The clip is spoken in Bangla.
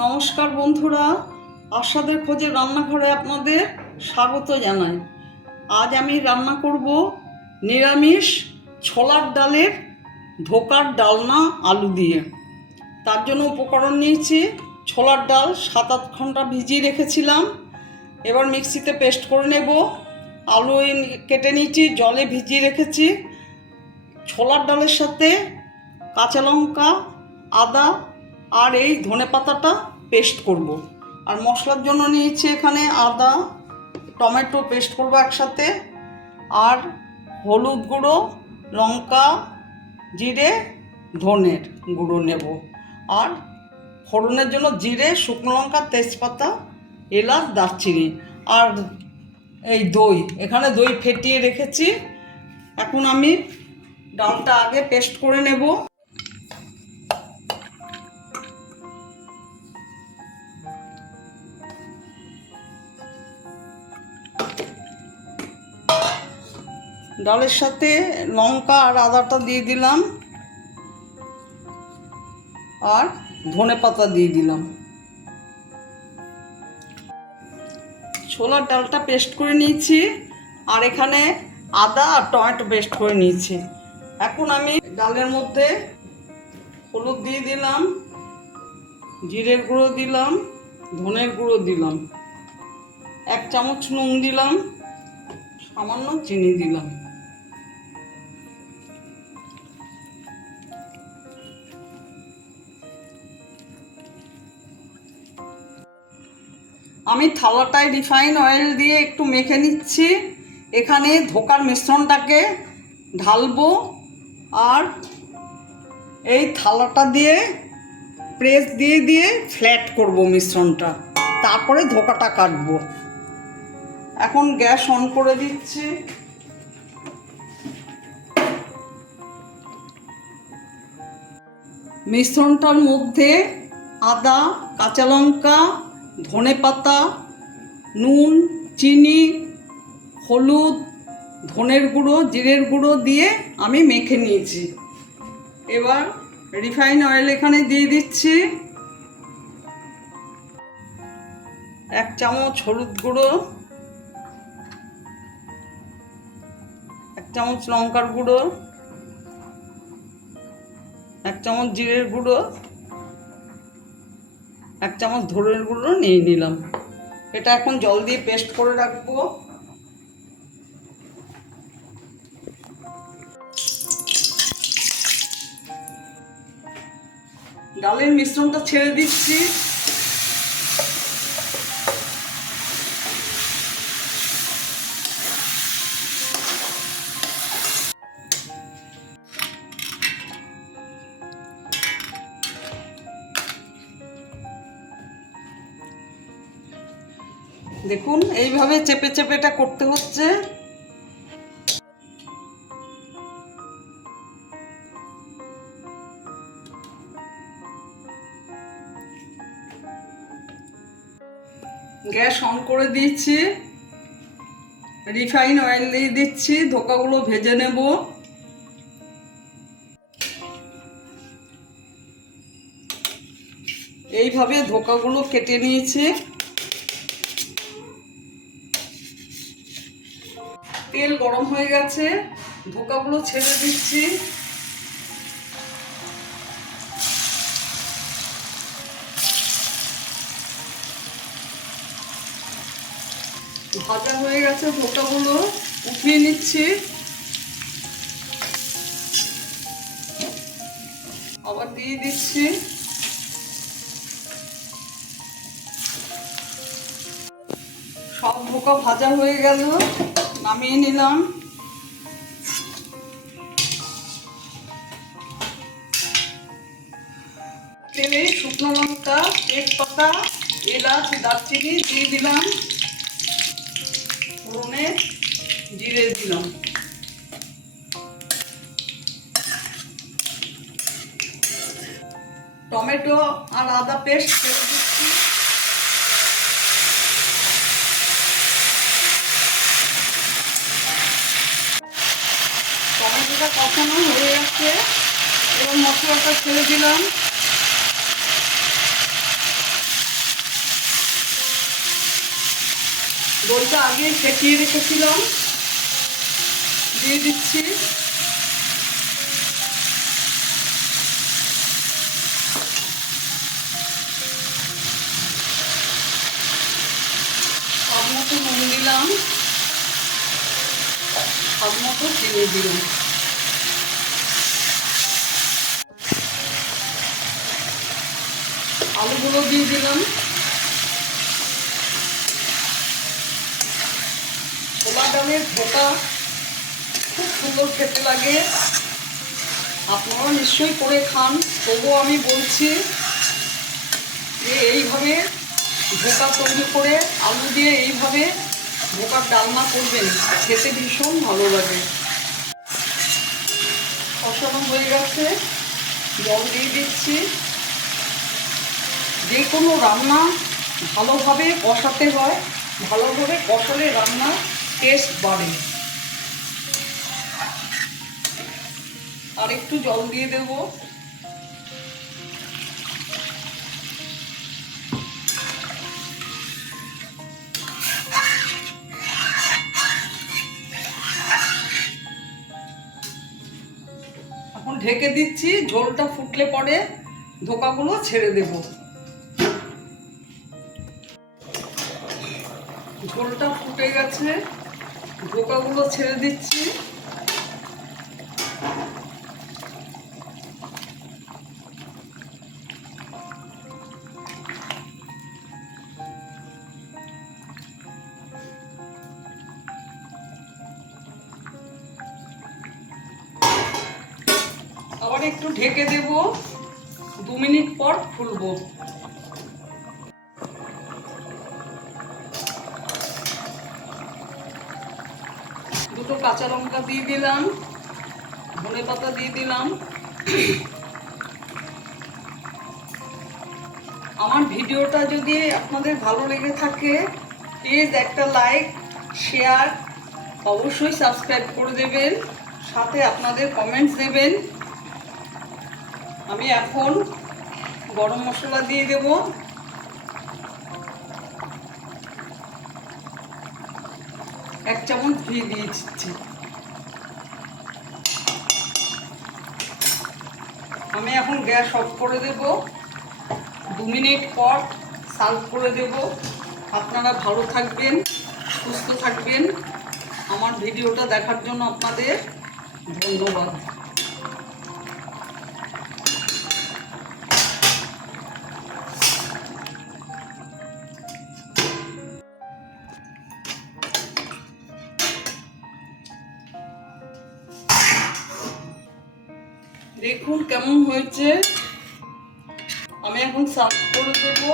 নমস্কার বন্ধুরা, আশাদের খোঁজে রান্নাঘরে আপনাদের স্বাগত জানাই। আজ আমি রান্না করব নিরামিষ ছোলার ডালের ধোকার ডালনা আলু দিয়ে। তার জন্য উপকরণ নিয়েছি ছোলার ডাল, সাত আট ঘণ্টা ভিজিয়ে রেখেছিলাম। এবার মিক্সিতে পেস্ট করে নেব। আলু কেটে নিয়েছি, জলে ভিজিয়ে রেখেছি। ছোলার ডালের সাথে কাঁচা লঙ্কা, আদা আর এই ধনে পাতাটা পেস্ট করব। আর মশলার জন্য নিয়েছি এখানে আদা, টমেটো পেস্ট করব একসাথে, আর হলুদ গুঁড়ো, লঙ্কা, জিরে, ধনের গুঁড়ো নেব। আর ফোড়নের জন্য জিরে, শুকনো লঙ্কা, তেজপাতা, এলাচ, দারচিনি আর এই দই। এখানে দই ফেটিয়ে রেখেছি। এখন আমি ডালটা আগে পেস্ট করে নেব। ডালের সাথে লঙ্কা আর আদাটা দিয়ে দিলাম। আর ধনে পাতা দিয়ে দিলাম। ছোলার ডালটা পেস্ট করে নিয়েছি আর এখানে আদা আর টমেটো পেস্ট করে নিয়েছি। এখন আমি ডালের মধ্যে হলুদ দিয়ে দিলাম, জিরের গুঁড়ো দিলাম, ধনের গুঁড়ো দিলাম। এক চামচ নুন দিলাম, সামান্য চিনি দিলাম। আমি থালাটায় রিফাইন অয়েল দিয়ে একটু মেখে নিচ্ছি। এখানে ধোকার মিশ্রণটাকে ঢালবো আর এই থালাটা দিয়ে প্রেস দিয়ে দিয়ে ফ্ল্যাট করব মিশ্রণটা। তারপরে ধোকাটা কাটবো। এখন গ্যাস অন করে দিচ্ছি। মিশ্রণটার মধ্যে আদা, কাঁচা লঙ্কা ধনে পাতা, নুন, চিনি, হলুদ, ধনের গুঁড়ো, জিরের গুঁড়ো দিয়ে আমি মেখে নিয়েছি। এবার রিফাইন অয়েল এখানে দিয়ে দিচ্ছি। এক চামচ হলুদ গুঁড়ো, এক চামচ লঙ্কার গুঁড়ো, এক চামচ জিরের গুঁড়ো এক চামচ ধনের গুঁড়ো নিয়ে নিলাম। এটা এখন জল দিয়ে পেস্ট করে রাখব। ডালের মিশ্রণটা ছেড়ে দিচ্ছি। দেখুন, এইভাবে চেপে চেপে এটা করতে হচ্ছে। গ্যাস অন করে দিয়েছি। রিফাইন অয়েল দিয়ে দিচ্ছি, ধোকাগুলো ভেজে নেব। এইভাবে ধোকাগুলো কেটে নিয়েছি। তেল গরম হয়ে গেছে, ধোকাগুলো ছেড়ে দিচ্ছি। ভাজা হয়ে গেছে ধোকাগুলো, উঠিয়ে নিচ্ছি। আবার দিয়ে দিচ্ছি। সব ধোকা ভাজা হয়ে গেল। নামিয়ে নিলাম। তেলে শুকনো লঙ্কা, তেজপাতা, এলাচ, দারচিনি দিয়ে দিলাম। ফোড়নে জিরে দিলাম। টমেটো আর আদা পেস্ট সবজিটা কখনো হয়ে যাচ্ছে এবং মশলাটা ছেড়ে দিলাম। দইটা আগে ফেটিয়ে রেখেছিলাম। দিয়ে দিচ্ছি। সব মতো নুন দিলাম। সব মতো চিনি দিলাম। আলুগুলো দিয়ে দিলাম। ছোলা ডালের ধোকা খুব সুন্দর খেতে লাগে। আপনারা নিশ্চয়ই করে খান। তবুও আমি বলছি যে এইভাবে ধোকা তৈরি করে আলু দিয়ে এইভাবে ধোকার ডালনা করবেন। খেতে ভীষণ ভালো লাগে। কষানো হয়ে গেছে। জল দিয়ে দিচ্ছি। যে কোনো রান্না ভালোভাবে কষাতে হয়, ভালোভাবে কষালে রান্নার টেস্ট বাড়ে। আর একটু জল দিয়ে দেব। এখন ঢেকে দিচ্ছি, ঝোলটা ফুটলে পরে ধোকাগুলো ছেড়ে দেব। ঝোলটা ফুটে গেছে। ধোকাগুলো ছেড়ে দিচ্ছি। আবার একটু ঢেকে দেব। দু মিনিট পর খুলবো দুটো কাঁচা লঙ্কা দিয়ে দিলাম, ধনে পাতা দিয়ে দিলাম। আমার ভিডিওটা যদি আপনাদের ভালো লেগে থাকে প্লিজ একটা লাইক শেয়ার অবশ্যই সাবস্ক্রাইব করে দেবেন, সাথে আপনাদের কমেন্টস দেবেন। আমি এখন গরম মশলা দিয়ে দেব। এক চামচ ঘি দিয়ে দিচ্ছি। আমি এখন গ্যাস অফ করে দেব। দু মিনিট পর সার্ভ করে দেব। আপনারা ভালো থাকবেন, সুস্থ থাকবেন। আমার ভিডিওটা দেখার জন্য আপনাদের ধন্যবাদ। দেখুন কেমন হয়েছে। আমি এখন সার্ভ করে দেবো।